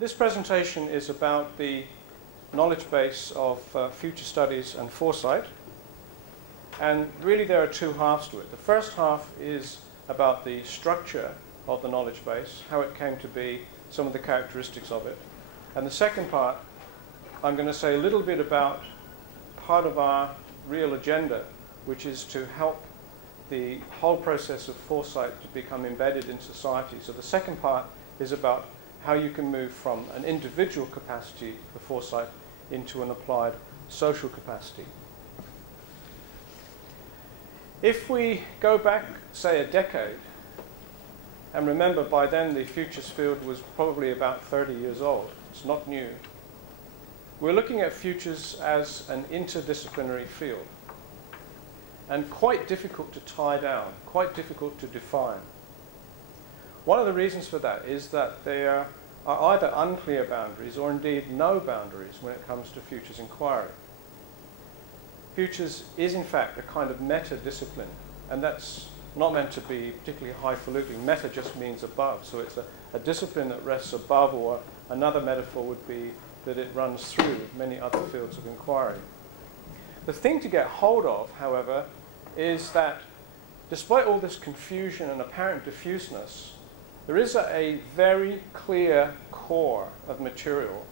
This presentation is about the knowledge base of future studies and foresight. And really there are two halves to it. The first half is about the structure of the knowledge base, how it came to be, some of the characteristics of it. And the second part, I'm going to say a little bit about part of our real agenda, which is to help the whole process of foresight to become embedded in society. So the second part is about how you can move from an individual capacity for foresight into an applied social capacity. If we go back, say, a decade, and remember by then the futures field was probably about 30 years old, it's not new, we're looking at futures as an interdisciplinary field, and quite difficult to tie down, quite difficult to define. One of the reasons for that is that there are either unclear boundaries or indeed no boundaries when it comes to futures inquiry. Futures is in fact a kind of meta-discipline, and that's not meant to be particularly highfalutin. Meta just means above, so it's a discipline that rests above, or another metaphor would be that it runs through many other fields of inquiry. The thing to get hold of, however, is that despite all this confusion and apparent diffuseness, there is a very clear core of material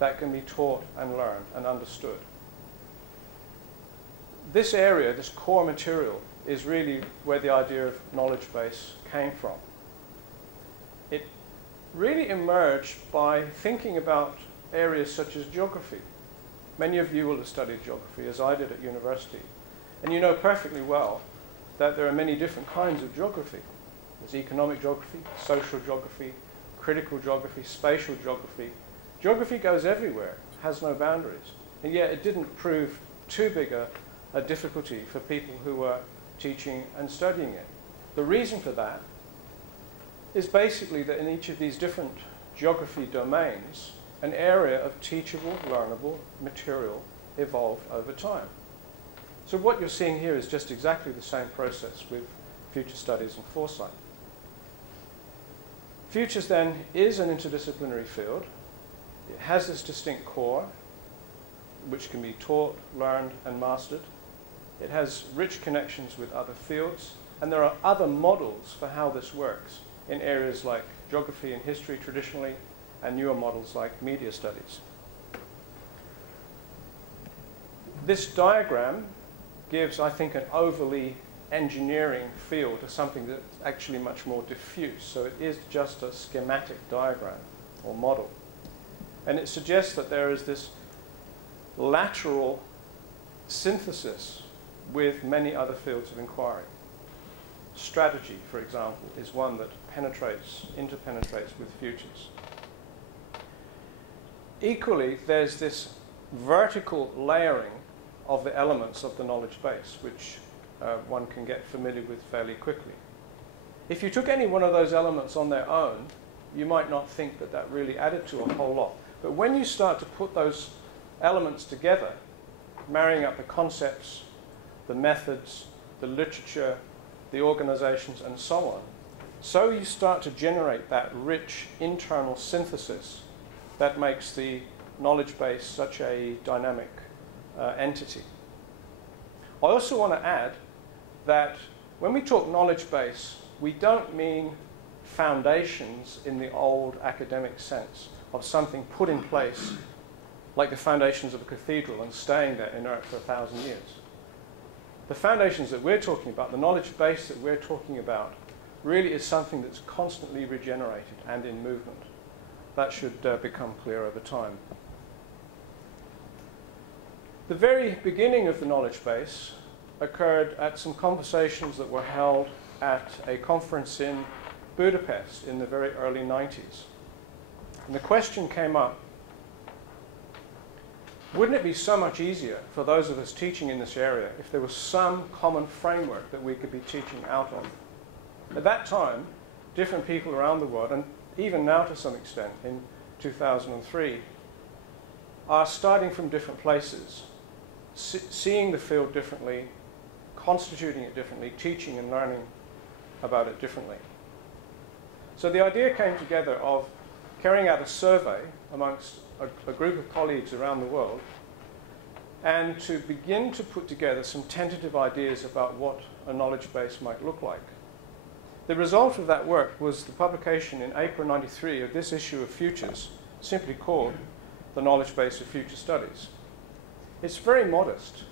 that can be taught and learned and understood. This area, this core material, is really where the idea of knowledge base came from. It really emerged by thinking about areas such as geography. Many of you will have studied geography, as I did at university. And you know perfectly well that there are many different kinds of geography. There's economic geography, social geography, critical geography, spatial geography. Geography goes everywhere, has no boundaries. And yet it didn't prove too big a difficulty for people who were teaching and studying it. The reason for that is basically that in each of these different geography domains, an area of teachable, learnable material evolved over time. So what you're seeing here is just exactly the same process with future studies and foresight. Futures then is an interdisciplinary field. It has this distinct core, which can be taught, learned, and mastered. It has rich connections with other fields, and there are other models for how this works in areas like geography and history traditionally, and newer models like media studies. This diagram gives, I think, an overly engineering feel to something that's actually much more diffuse. So it is just a schematic diagram or model. And it suggests that there is this lateral synthesis with many other fields of inquiry. Strategy, for example, is one that interpenetrates with futures. Equally, there's this vertical layering of the elements of the knowledge base, which one can get familiar with fairly quickly. If you took any one of those elements on their own, you might not think that that really added to a whole lot. But when you start to put those elements together, marrying up the concepts, the methods, the literature, the organizations, and so on, so you start to generate that rich internal synthesis that makes the knowledge base such a dynamic entity. I also want to add that when we talk knowledge base, we don't mean foundations in the old academic sense of something put in place like the foundations of a cathedral and staying there inert for 1,000 years. The foundations that we're talking about, the knowledge base that we're talking about, really is something that's constantly regenerated and in movement. That should become clear over time. The very beginning of the knowledge base occurred at some conversations that were held at a conference in Budapest in the very early 90s. And the question came up, wouldn't it be so much easier for those of us teaching in this area if there was some common framework that we could be teaching out of? At that time, different people around the world, and even now to some extent in 2003, are starting from different places, seeing the field differently, constituting it differently, teaching and learning about it differently. So the idea came together of carrying out a survey amongst a group of colleagues around the world, and to begin to put together some tentative ideas about what a knowledge base might look like. The result of that work was the publication in April '93 of this issue of Futures, simply called The Knowledge Base of Future Studies. It's very modest,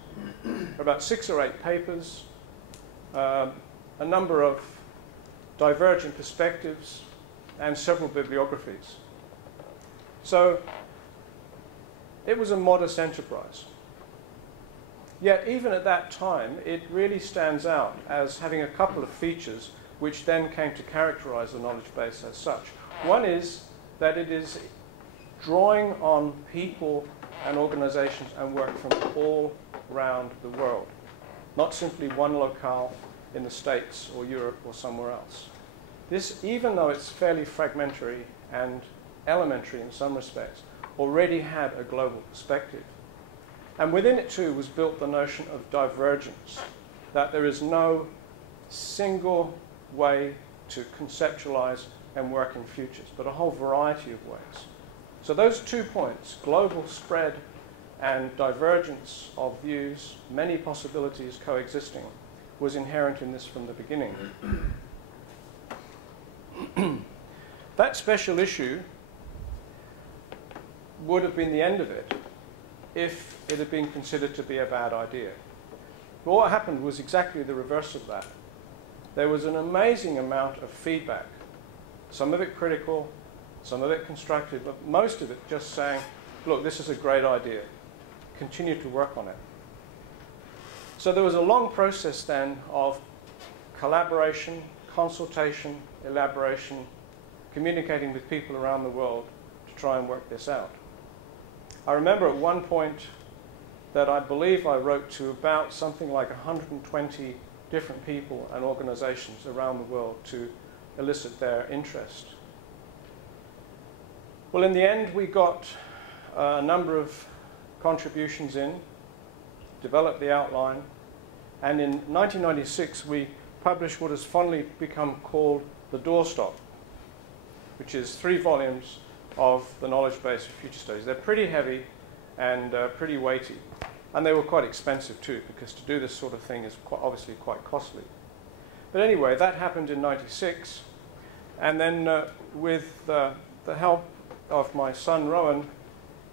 about 6 or 8 papers, a number of divergent perspectives, and several bibliographies. So it was a modest enterprise. Yet even at that time, it really stands out as having a couple of features which then came to characterize the knowledge base as such. One is that it is drawing on people and organizations and work from all around the world, not simply one locale in the States or Europe or somewhere else. This, even though it's fairly fragmentary and elementary in some respects, already had a global perspective. And within it too was built the notion of divergence, that there is no single way to conceptualize and work in futures, but a whole variety of ways. So those 2 points, global spread and divergence of views, many possibilities coexisting, was inherent in this from the beginning. That special issue would have been the end of it if it had been considered to be a bad idea. But what happened was exactly the reverse of that. There was an amazing amount of feedback, some of it critical, some of it constructive, but most of it just saying, look, this is a great idea. Continue to work on it. So there was a long process then of collaboration, consultation, elaboration, communicating with people around the world to try and work this out. I remember at one point that I believe I wrote to about something like 120 different people and organizations around the world to elicit their interest. Well, in the end, we got a number of contributions in, developed the outline, and in 1996 we published what has fondly become called the doorstop, which is 3 volumes of the knowledge base of future studies. They're pretty heavy and pretty weighty, and they were quite expensive too, because to do this sort of thing is obviously quite costly. But anyway, that happened in '96, and then with the help of my son Rowan,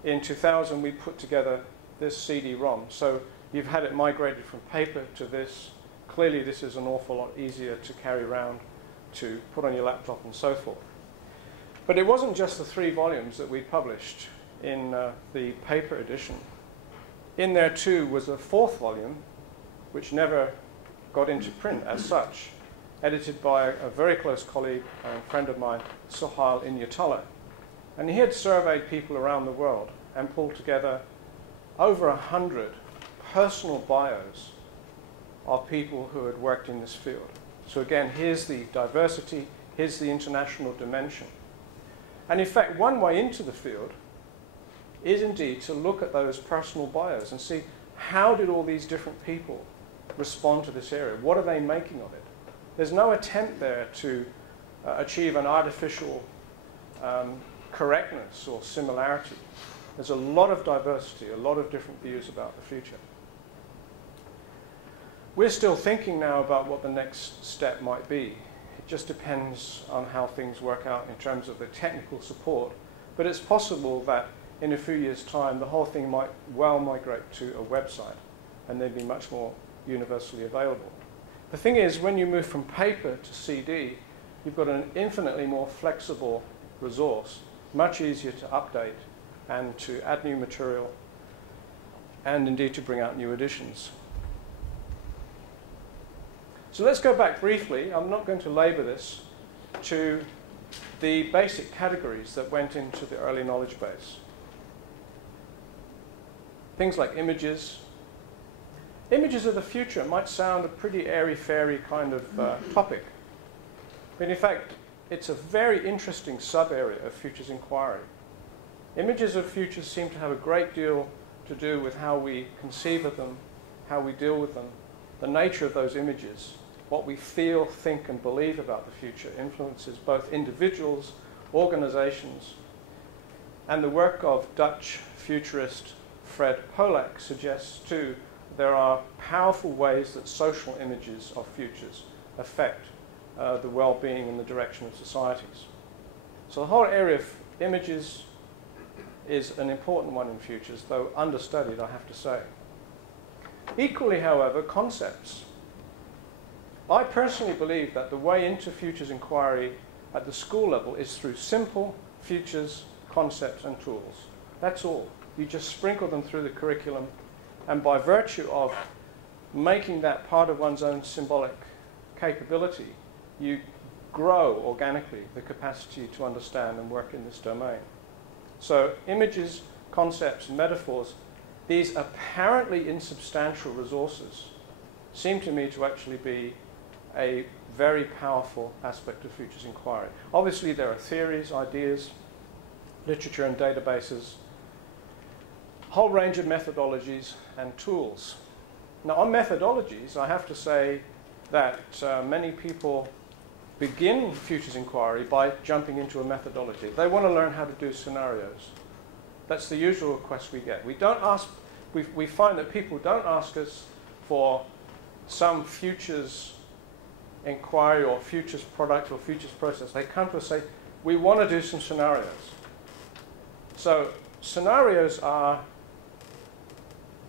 in 2000 we put together this CD-ROM. So you've had it migrated from paper to this. Clearly this is an awful lot easier to carry around, to put on your laptop and so forth. But it wasn't just the 3 volumes that we published in the paper edition. In there too was a 4th volume, which never got into print as such, edited by a very close colleague and friend of mine, Suhail Inyatullah. And he had surveyed people around the world and pulled together over 100 personal bios of people who had worked in this field. So again, here's the diversity, here's the international dimension. And in fact, one way into the field is indeed to look at those personal bios and see how did all these different people respond to this area? What are they making of it? There's no attempt there to achieve an artificial correctness or similarity. There's a lot of diversity, a lot of different views about the future. We're still thinking now about what the next step might be. It just depends on how things work out in terms of the technical support. But it's possible that in a few years' time, the whole thing might well migrate to a website and then be much more universally available. The thing is, when you move from paper to CD, you've got an infinitely more flexible resource, much easier to update and to add new material and indeed to bring out new editions. So let's go back briefly, I'm not going to labor this, to the basic categories that went into the early knowledge base. Things like images. Images of the future might sound a pretty airy-fairy kind of topic. But in fact, it's a very interesting sub-area of futures inquiry. Images of futures seem to have a great deal to do with how we conceive of them, how we deal with them, the nature of those images. What we feel, think, and believe about the future influences both individuals, organizations, And the work of Dutch futurist Fred Pollack suggests too there are powerful ways that social images of futures affect the well-being and the direction of societies. So the whole area of images is an important one in futures, though understudied, I have to say. Equally, however, concepts. I personally believe that the way into futures inquiry at the school level is through simple futures concepts and tools. That's all. You just sprinkle them through the curriculum, and by virtue of making that part of one's own symbolic capability, you grow organically the capacity to understand and work in this domain. So images, concepts, and metaphors, these apparently insubstantial resources seem to me to actually be a very powerful aspect of futures inquiry. Obviously there are theories, ideas, literature and databases, a whole range of methodologies and tools. Now on methodologies, I have to say that many people begin futures inquiry by jumping into a methodology. They want to learn how to do scenarios. That's the usual request we get. We find that people don't ask us for some futures inquiry or futures product or futures process. They come to us and say, we want to do some scenarios. So scenarios are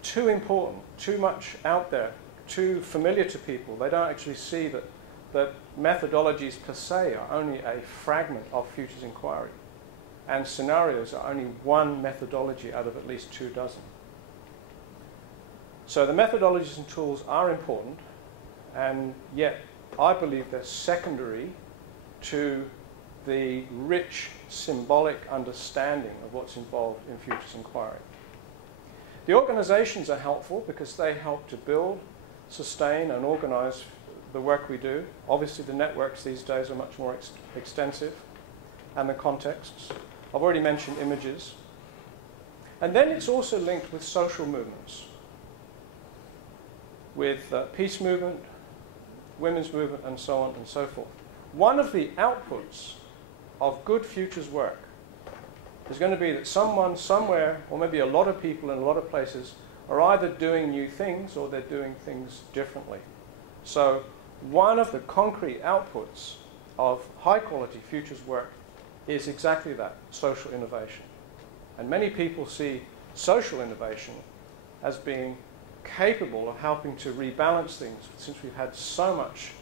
too important, too much out there, too familiar to people. They don't actually see that methodologies per se are only a fragment of futures inquiry, and scenarios are only one methodology out of at least 24. So the methodologies and tools are important, and yet I believe they're secondary to the rich symbolic understanding of what's involved in futures inquiry. The organizations are helpful because they help to build, sustain, and organize the work we do. Obviously the networks these days are much more extensive, and the contexts. I've already mentioned images. And then it's also linked with social movements, with peace movement, women's movement, and so on and so forth. One of the outputs of good futures work is going to be that someone, somewhere, or maybe a lot of people in a lot of places are either doing new things or they're doing things differently. So one of the concrete outputs of high-quality futures work is exactly that, social innovation. And many people see social innovation as being capable of helping to rebalance things since we've had so much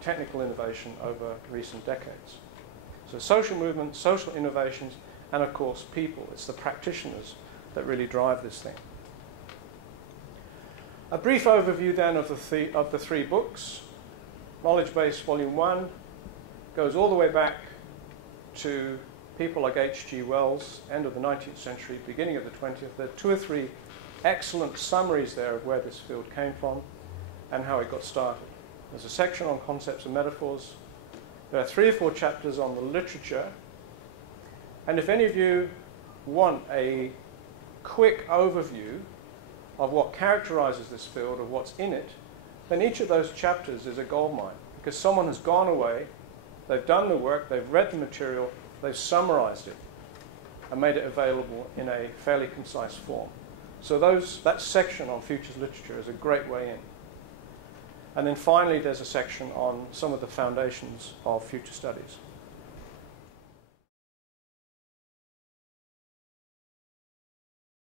technical innovation over recent decades. So social movements, social innovations, and of course people. It's the practitioners that really drive this thing. A brief overview then of the three books. Knowledge Base Volume 1 goes all the way back to people like H.G. Wells, end of the 19th century, beginning of the 20th. There are 2 or 3 excellent summaries there of where this field came from and how it got started. There's a section on concepts and metaphors. There are 3 or 4 chapters on the literature. And if any of you want a quick overview of what characterizes this field, of what's in it, then each of those chapters is a goldmine, because someone has gone away, they've done the work, they've read the material, they've summarized it and made it available in a fairly concise form. So that section on futures literature is a great way in. And then finally there's a section on some of the foundations of future studies.